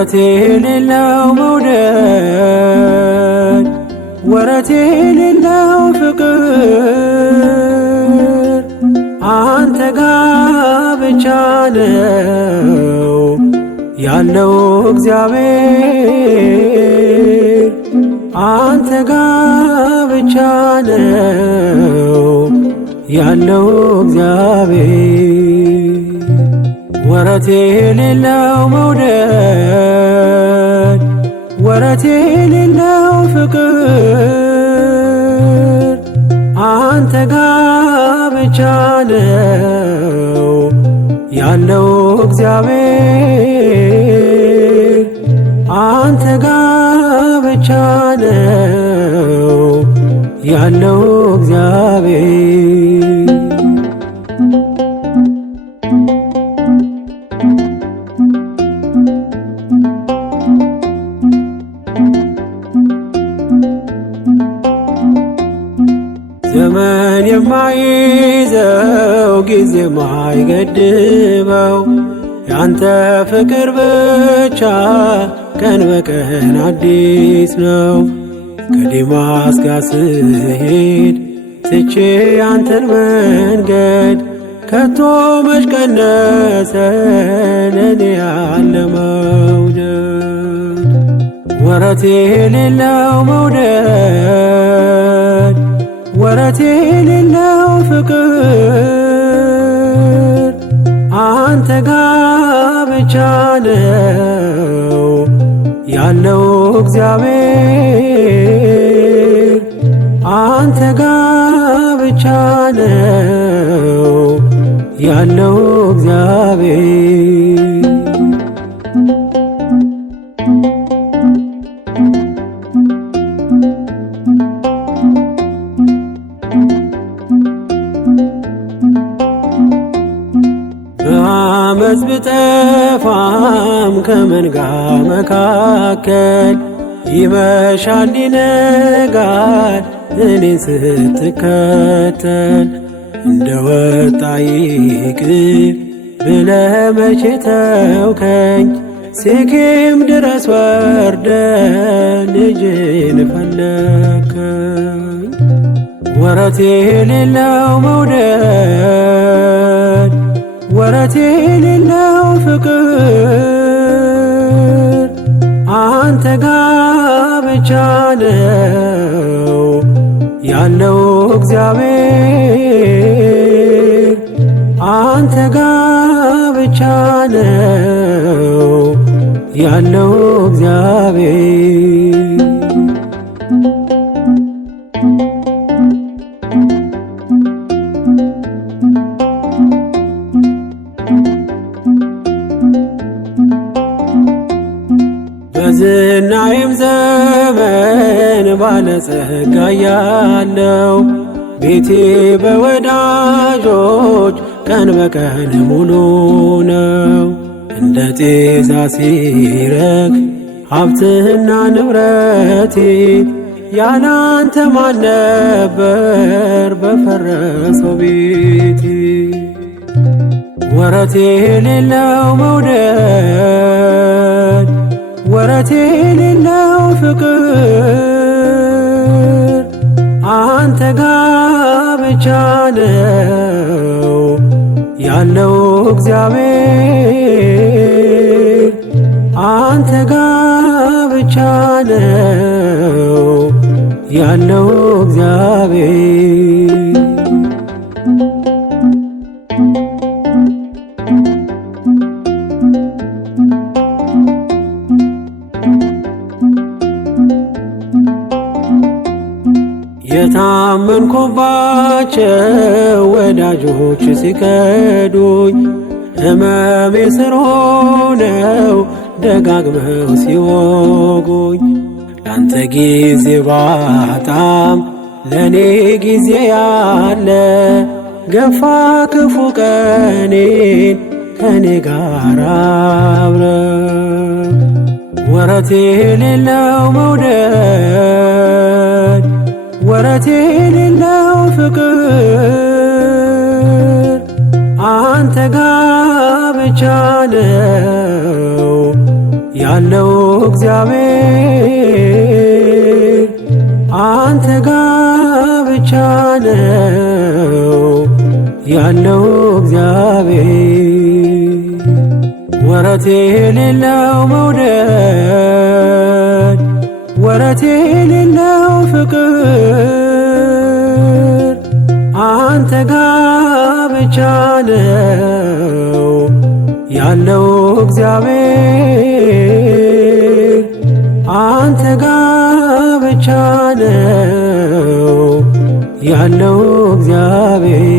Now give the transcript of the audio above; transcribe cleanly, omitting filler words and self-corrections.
ወረት የሌለው መውደድ ወረት የሌለው ፍቅር አንተ ጋ ብቻ ነው ያለው እግዚአብሔር አንተ ጋ ብቻ ነው ያለው እግዚአብሔር ወረት የሌለው መውደድ ወረት የሌለው ፍቅር አንተ ጋ ብቻ ነው ያለው እግዚአብሔር አንተ ጋ ብቻ ነው ያለው እግዚአብሔር ዘመን የማይዘው ጊዜ የማይገድበው ያንተ ፍቅር ብቻ ቀን በቀን አዲስ ነው። ከዴማስ ጋር ስሄድ ትቼ ያንተን መንገድ ከቶ መች ቀነሰ ለኔ ያለ መውደድ ወረት የሌለው መውደድ ወረት የሌለው ፍቅር አንተ ጋ ብቻ ነው ያለው እግዚአብሔር አንተ ጋ ብቻ ነው ያለው እግዚአብሔር በአመፅ ብጠፋም ከመንጋ መካከል ይመሻል ይነጋል እኔን ስትከተል እንደ ወጣ ይቅር ብለህ መቼ ተውከኝ ሴኬም ድረስ ወርደ ልጅን ፈለከኝ ወረት የሌለው መውደድ ወረት የሌለው ፍቅር አንተ ጋ ብቻ ነው ያለው እግዚአብሔር አንተ ጋ ብቻ ነው ያለው እግዚአብሔር በዝናዬም ዘመን ባለጸጋ ያለው ቤቴ በወዳጆች ቀን በቀን ሙሉ ነው። እንደ ጤዛ ሲረግፍ ሀብትና ንብረቴ ያላንተ ማን ነበር በፈረሰው ቤቴ ወረት የሌለው መውደድ ወረት የሌለው ፍቅር አንተ ጋ ብቻ ነው ያለው እግዚአብሔር አንተ ጋ ብቻ ነው ያለው እግዚአብሔር የታመንኩባቸው ወዳጆች ሲከዱኝ ሕመሜ ስር ሆነው ደጋግመው ሲወጉኝ ላንተ ጊዜ ባጣም ለኔ ጊዜ ያለ ገፋ ክፉ ቀኔን ከኔ ጋር አብረ ወረት የሌለው መውደድ ወረት የሌለው ፍቅር አንተ ጋ ብቻ ነው ያለው እግዚአብሔር አንተ ጋ ብቻ ነው ያለው እግዚአብሔር። ወረት የሌለው መውደድ ወረት የሌለው ፍቅር አንተ ጋ ብቻ ነው ያለው እግዚአብሔር አንተ ጋ ብቻ ነው ያለው እግዚአብሔር።